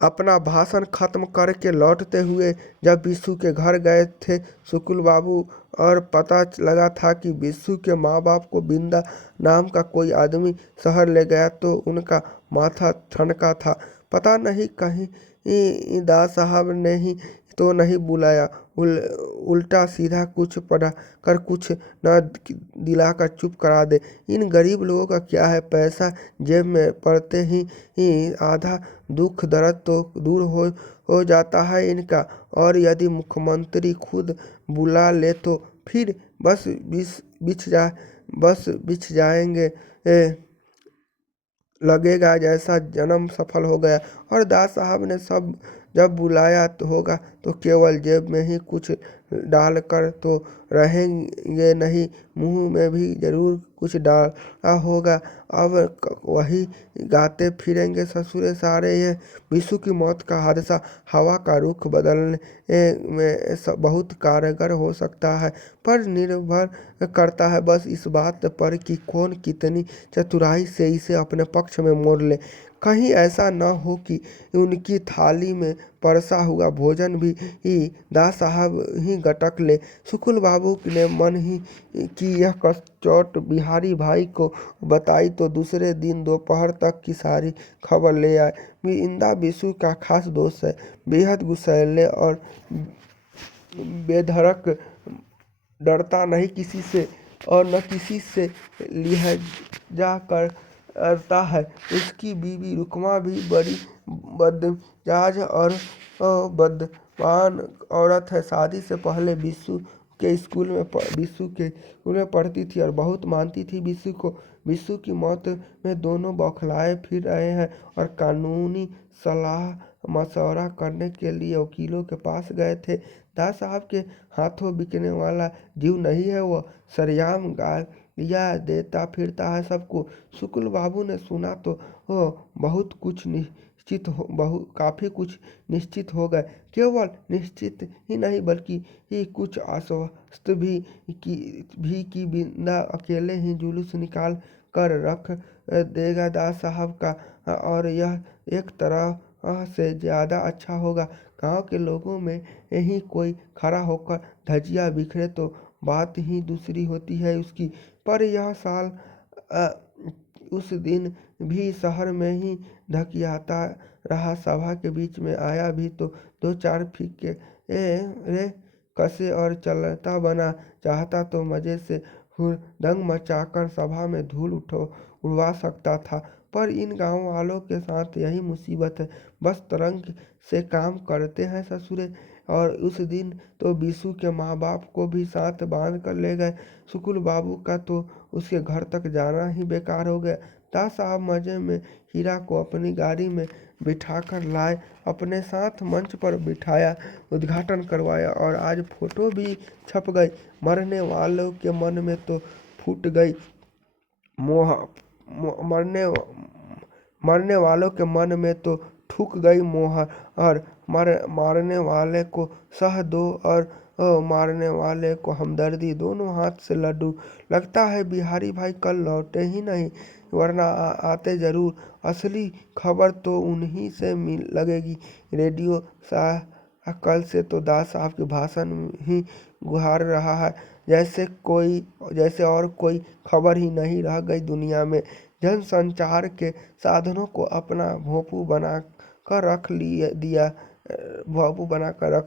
अपना भाषण खत्म करके लौटते हुए जब बिस्सू के घर गए थे सुकुल बाबू, और पता लगा था कि बिस्सू के माँ बाप को बिंदा नाम का कोई आदमी शहर ले गया, तो उनका माथा ठनका था। पता नहीं कहीं दास साहब ने ही तो नहीं बुलाया, उल्टा सीधा कुछ पढ़ा कर कुछ न दिलाकर चुप करा दे। इन गरीब लोगों का क्या है, पैसा जेब में पड़ते ही आधा दुख दर्द तो दूर हो जाता है इनका। और यदि मुख्यमंत्री खुद बुला ले तो फिर बस बिछ जाएंगे, लगेगा जैसा जन्म सफल हो गया। और दास साहब ने सब जब बुलाया होगा तो केवल जेब में ही कुछ डालकर तो रहेंगे नहीं, मुंह में भी जरूर कुछ डाला होगा। अब वही गाते फिरेंगे ससुरे सारे। ये बिस्सू की मौत का हादसा हवा का रुख बदलने में बहुत कारगर हो सकता है, पर निर्भर करता है बस इस बात पर कि कौन कितनी चतुराई से इसे अपने पक्ष में मोड़ ले। कहीं ऐसा न हो कि उनकी थाली में परसा हुआ भोजन भी दास साहब ही गटक ले। सुकुल बाबू ने मन ही की यह कसौट बिहारी भाई को बताई तो दूसरे दिन दोपहर तक की सारी खबर ले आए। इंदा बिस्सू का खास दोस्त है, बेहद गुस्सैले और बेधड़क, डरता नहीं किसी से और न किसी से लिहाजा करता है। उसकी बीवी रुकमा भी बड़ी बदमिजाज और बदबान औरत है। शादी से पहले बिस्सू के स्कूल में पढ़ती थी और बहुत मानती थी बिस्सू को। बिस्सू की मौत में दोनों बौखलाए फिर रहे हैं और कानूनी सलाह मशवरा करने के लिए वकीलों के पास गए थे। दास साहब के हाथों बिकने वाला जीव नहीं है, वह सरेआम गालियाँ देता फिरता है सबको। शुक्ल बाबू ने सुना तो काफ़ी कुछ निश्चित हो गए। केवल निश्चित ही नहीं बल्कि कुछ आश्वस्त भी कि बिंदा अकेले ही जुलूस निकाल कर रख देगा दास साहब का, और यह एक तरह से ज़्यादा अच्छा होगा। गांव के लोगों में ही कोई खड़ा होकर धज्जियाँ बिखरे तो बात ही दूसरी होती है उसकी। पर यह साल उस दिन भी शहर में ही धकियाता रहा। सभा के बीच में आया भी तो दो चार फीके रे कसे और चलता बना। चाहता तो मज़े से हुड़दंग मचाकर सभा में धूल उड़वा सकता था, पर इन गाँव वालों के साथ यही मुसीबत है, बस तरंग से काम करते हैं ससुरे। और उस दिन तो बीसू के माँ बाप को भी साथ बांध कर ले गए। शुक्ल बाबू का तो उसके घर तक जाना ही बेकार हो गया। दास साहब मज़े में हीरा को अपनी गाड़ी में बिठाकर लाए, अपने साथ मंच पर बिठाया, उद्घाटन करवाया, और आज फोटो भी छप गई। मरने वालों के मन में तो फूट गई मोह मरने मरने वालों के मन में तो ठुक गई मोहर, और मारने वाले को सह दो और मारने वाले को हमदर्दी, दोनों हाथ से लड्डू। लगता है बिहारी भाई कल लौटे ही नहीं, वरना आते ज़रूर। असली खबर तो उन्हीं से मिल लगेगी। रेडियो कल से तो दास साहब के भाषण ही गुहार रहा है, जैसे और कोई खबर ही नहीं रह गई दुनिया में। जनसंचार के साधनों को अपना भोंपू बनाकर रख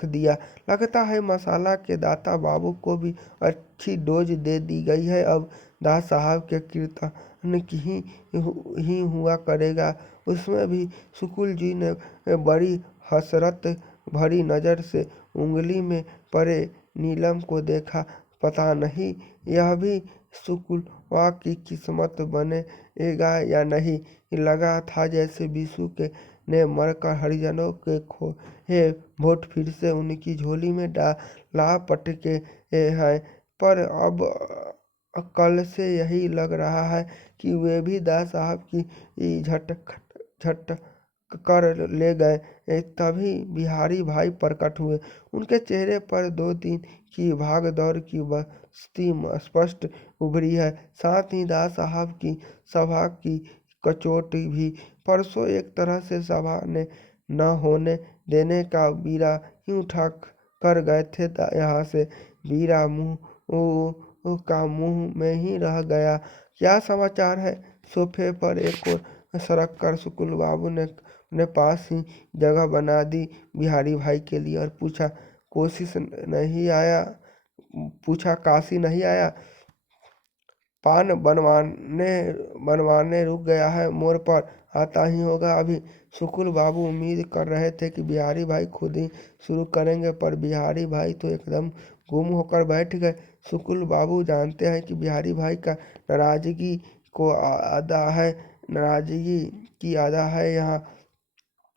दिया। लगता है मसाला के दाता बाबू को भी अच्छी डोज दे दी गई है। अब दास साहब के कीर्तन ही हुआ करेगा। उसमें भी शुक्ल जी ने बड़ी हसरत भरी नज़र से उंगली में पड़े नीलम को देखा। पता नहीं यह भी शुक्लवा की किस्मत बनेगा या नहीं। लगा था जैसे बीसू के ने मरकर हरिजनों के खोए वोट फिर से उनकी झोली में डाला पटके हैं, पर अब कल से यही लग रहा है कि वे भी दास साहब की झट कर ले गए। तभी बिहारी भाई प्रकट हुए। उनके चेहरे पर 2 दिन की भाग दौड़ की बस्ती स्पष्ट उभरी है, साथ ही दास साहब की सभा की कचोटी भी। परसों एक तरह से सभा ने न होने देने का बीड़ा ही उठा कर गए थे यहाँ से। बीड़ा मुँह का मुँह में ही रह गया। क्या समाचार है? सोफे पर एक और सरक कर शुक्ल बाबू ने अपने पास ही जगह बना दी बिहारी भाई के लिए, और पूछा काशी नहीं आया? पान बनवाने रुक गया है मोड़ पर, आता ही होगा अभी। शुक्ल बाबू उम्मीद कर रहे थे कि बिहारी भाई खुद ही शुरू करेंगे, पर बिहारी भाई तो एकदम गुम होकर बैठ गए। शुक्ल बाबू जानते हैं कि बिहारी भाई का नाराजगी की आदा है यहाँ,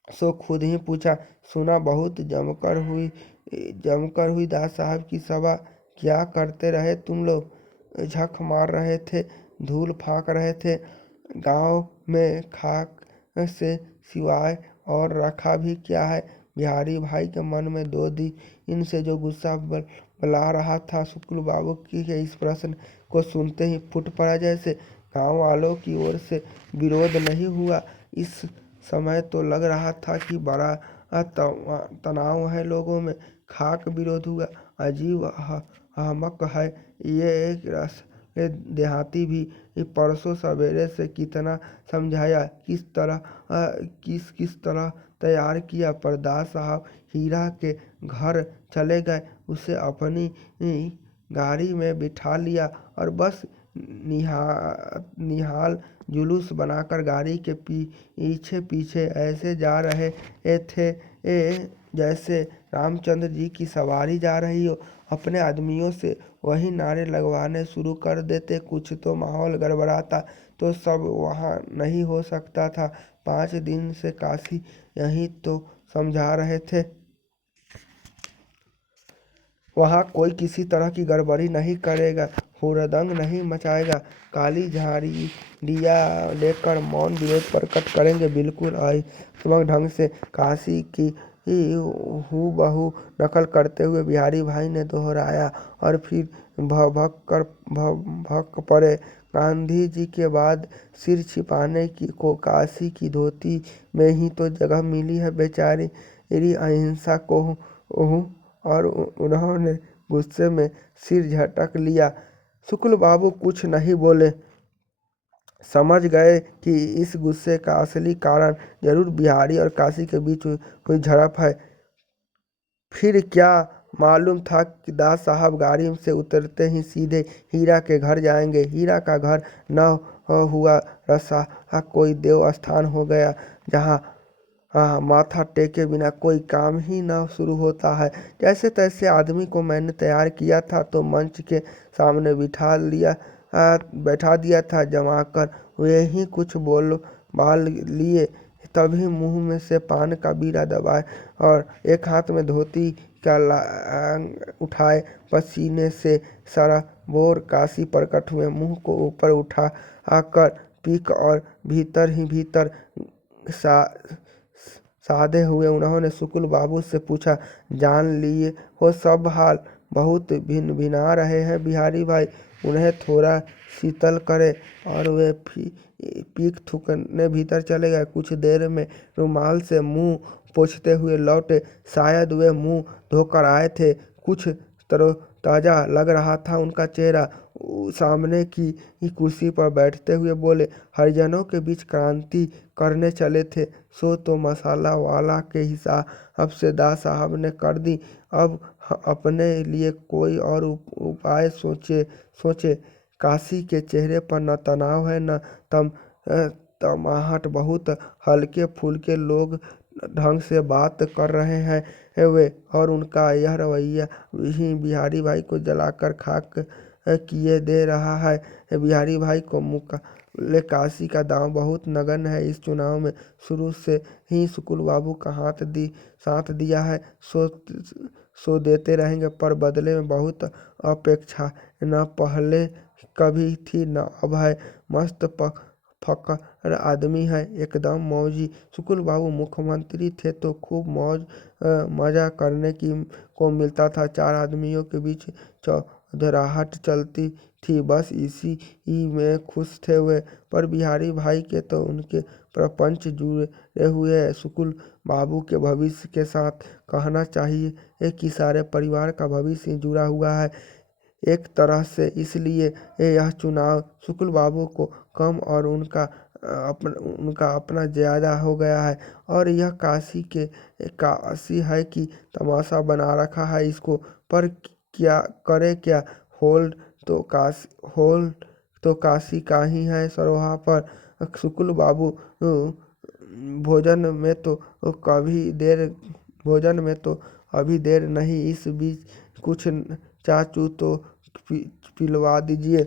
सो खुद ही पूछा, सुना बहुत जमकर हुई दास साहब की सभा। क्या करते रहे तुम लोग? झक मार रहे थे, धूल फाँक रहे थे। गांव में खाक से सिवाय और रखा भी क्या है? बिहारी भाई के मन में 2 दिन से जो गुस्सा बला रहा था, शुक्ल बाबू के इस प्रश्न को सुनते ही फूट पड़ा। जैसे गांव वालों की ओर से विरोध नहीं हुआ। इस समय तो लग रहा था कि बड़ा तनाव है लोगों में। खाक विरोध हुआ? अजीब अहमक है ये एक देहाती भी। परसों सवेरे से कितना समझाया, किस तरह तैयार किया, पर दास साहब हीरा के घर चले गए। उसे अपनी गाड़ी में बिठा लिया और बस निहाल जुलूस बनाकर गाड़ी के पीछे पीछे ऐसे जा रहे थे जैसे रामचंद्र जी की सवारी जा रही हो। अपने आदमियों से वही नारे लगवाने शुरू कर देते। कुछ तो माहौल गड़बड़ाता तो सब वहाँ नहीं हो सकता था। 5 दिन से काशी यही तो समझा रहे थे। वहाँ कोई किसी तरह की गड़बड़ी नहीं करेगा, हुड़दंग नहीं मचाएगा, काली झाड़ियाँ लेकर मौन विरोध प्रकट करेंगे। बिल्कुल आक्रामक ढंग से काशी की हूबहू नकल करते हुए बिहारी भाई ने दोहराया और फिर भभक पड़े। गांधी जी के बाद सिर छिपाने को काशी की धोती में ही तो जगह मिली है बेचारी अहिंसा को। और उन्होंने गुस्से में सिर झटक लिया। शुक्ल बाबू कुछ नहीं बोले, समझ गए कि इस गुस्से का असली कारण जरूर बिहारी और काशी के बीच हुई झड़प है। फिर क्या मालूम था कि दास साहब गाड़ी से उतरते ही सीधे हीरा के घर जाएंगे। हीरा का घर न हुआ रसा कोई देव स्थान हो गया जहाँ माथा टेके बिना कोई काम ही न शुरू होता है। जैसे तैसे आदमी को मैंने तैयार किया था तो मंच के सामने बैठा दिया था जमाकर। वे ही कुछ बाल लिए तभी मुंह में से पान का बीड़ा दबाए और एक हाथ में धोती का उठाए पसीने से सराबोर काशी प्रकट हुए। मुंह को ऊपर उठा आकर पीक और भीतर ही भीतर साधे हुए उन्होंने शुक्ल बाबू से पूछा, जान लिए हो सब हाल? बहुत भिनभिना रहे हैं बिहारी भाई, उन्हें थोड़ा शीतल करे। और वे पीक थूकने भीतर चले गए। कुछ देर में रुमाल से मुंह पोंछते हुए लौटे। शायद वे मुंह धोकर आए थे। कुछ तरोताजा लग रहा था उनका चेहरा। सामने की कुर्सी पर बैठते हुए बोले, हरिजनों के बीच क्रांति करने चले थे सो तो मसाला वाला के हिसाब से दास साहब ने कर दी। अब अपने लिए कोई और उपाय सोचे। काशी के चेहरे पर न तनाव है न तमाहट। बहुत हल्के फुल्के लोग ढंग से बात कर रहे हैं वे, और उनका यह रवैया ही बिहारी भाई को जलाकर खाक किए दे रहा है। बिहारी भाई को मुकाबले काशी का दांव बहुत नगण्य है। इस चुनाव में शुरू से ही शुक्ल बाबू का साथ दिया है सो देते रहेंगे, पर बदले में बहुत अपेक्षा। न पहले कभी थी न अब है। मस्त फकर आदमी है, एकदम मौजी। शुक्ल बाबू मुख्यमंत्री थे तो खूब मौज मजा करने को मिलता था। चार आदमियों के बीच चौधराहट चलती थी, बस इसी में खुश थे वे। पर बिहारी भाई के तो उनके प्रपंच जुड़े हुए हैं शुक्ल बाबू के भविष्य के साथ। कहना चाहिए कि सारे परिवार का भविष्य जुड़ा हुआ है एक तरह से। इसलिए यह चुनाव शुक्ल बाबू को कम और उनका अपना ज्यादा हो गया है। और यह काशी है कि तमाशा बना रखा है इसको। पर क्या करे क्या, होल्ड तो काशी का ही है सरोहा पर। शुक्ल बाबू भोजन में तो अभी देर नहीं। इस बीच कुछ चाचू तो पिलवा दीजिए।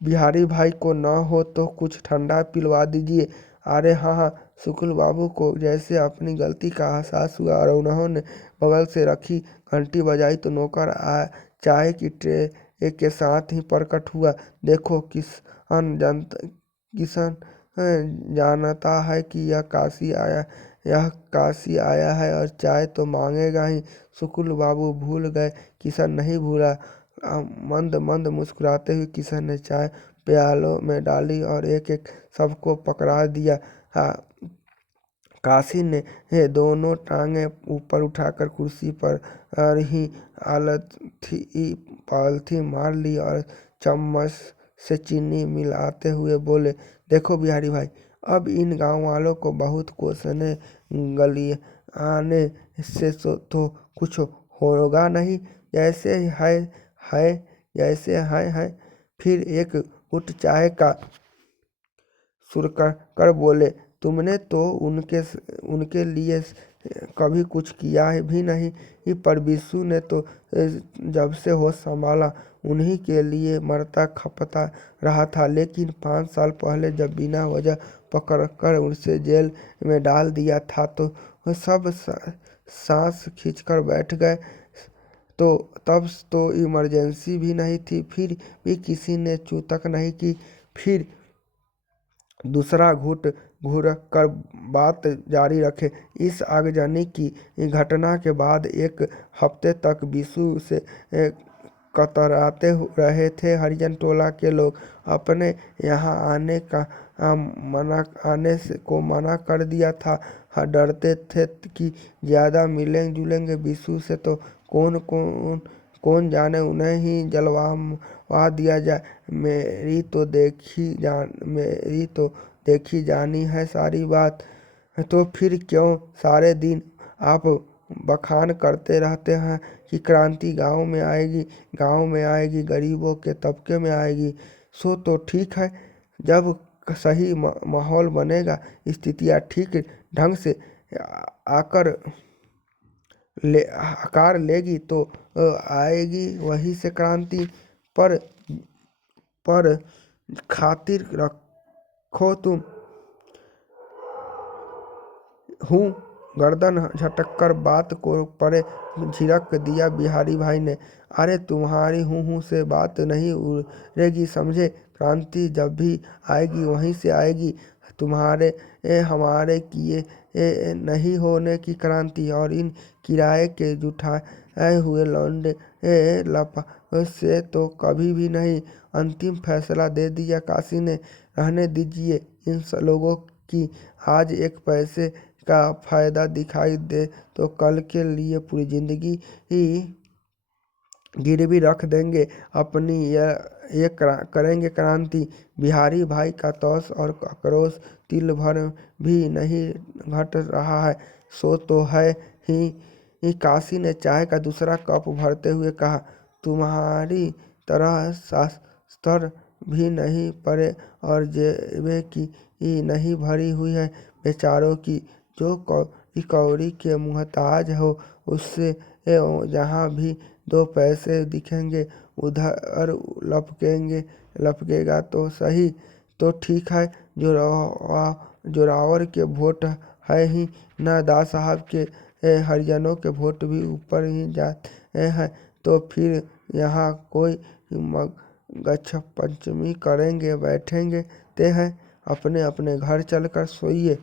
बिहारी भाई को न हो तो कुछ ठंडा पिलवा दीजिए। अरे हाँ। शुक्ल बाबू को जैसे अपनी गलती का एहसास हुआ और उन्होंने बगल से रखी घंटी बजाई तो नौकर चाय की ट्रे के साथ ही प्रकट हुआ। देखो किसान जानता है कि यह काशी आया है और चाय तो मांगेगा ही। शुक्ल बाबू भूल गए, किशन नहीं भूला। मंद मंद मुस्कुराते हुए किशन ने चाय प्यालों में डाली और एक एक सबको पकड़ा दिया। काशी ने दोनों टांगें ऊपर उठाकर कुर्सी पर ही पालथी मार ली और चम्मच से चीनी मिलाते हुए बोले, देखो बिहारी भाई, अब इन गांव वालों को बहुत कोसने गलियाने से तो कुछ होगा नहीं। जैसे है। फिर एक घुट चाय का सुर कर बोले, तुमने तो उनके लिए कभी कुछ किया भी नहीं, पर बिस्सू ने तो जब से होश संभाला उन्हीं के लिए मरता खपता रहा था। लेकिन 5 साल पहले जब बिना वजह पकड़कर उसे जेल में डाल दिया था तो सब सांस खींचकर बैठ गए तो तब तो इमरजेंसी भी नहीं थी, फिर भी किसी ने चूतक नहीं की। फिर दूसरा घूट घूर कर बात जारी रखे। इस आगजनी की घटना के बाद एक हफ्ते तक बिशु से कतराते रहे थे। हरिजन टोला के लोग अपने यहाँ आने को मना कर दिया था। डरते थे कि ज़्यादा मिलेंगे जुलेंगे बिशु से तो कौन जाने उन्हें ही जलवा दिया जाए। मेरी तो देखी जानी है सारी बात। तो फिर क्यों सारे दिन आप बखान करते रहते हैं कि क्रांति गांव में आएगी, गरीबों के तबके में आएगी। सो तो ठीक है, जब सही माहौल बनेगा, स्थितियाँ ठीक ढंग से आकार लेगी तो आएगी वहीं से क्रांति। पर खातिर रखो तुम। हूँ गर्दन झटककर बात को परे झिड़क दिया बिहारी भाई ने। अरे तुम्हारी हूँ से बात नहीं उड़ेगी समझे। क्रांति जब भी आएगी वहीं से आएगी। तुम्हारे हमारे किए नहीं होने की क्रांति। और इन किराए के जुटाए हुए लौंडे लप से तो कभी भी नहीं। अंतिम फैसला दे दिया काशी ने। रहने दीजिए इन लोगों की। आज एक पैसे का फायदा दिखाई दे तो कल के लिए पूरी जिंदगी ही गिरवी रख देंगे अपनी। ये करेंगे क्रांति। बिहारी भाई का तौस और आक्रोश तिल भर भी नहीं घट रहा है। सो तो है ही। काशी ने चाय का दूसरा कप भरते हुए कहा, तुम्हारी तरह शास्त्र भी नहीं पढ़े और जेबें की नहीं भरी हुई है बेचारों की। जो कौड़ी के मुहताज हो उससे जहाँ भी दो पैसे दिखेंगे उधर लपकेगा तो सही। तो ठीक है, जोरावर के वोट है ही न, दास साहब के हरिजनों के वोट भी ऊपर ही जाते हैं। तो फिर यहाँ कोई गच्छ पंचमी करेंगे बैठेंगे ते हैं। अपने अपने घर चलकर सोइए।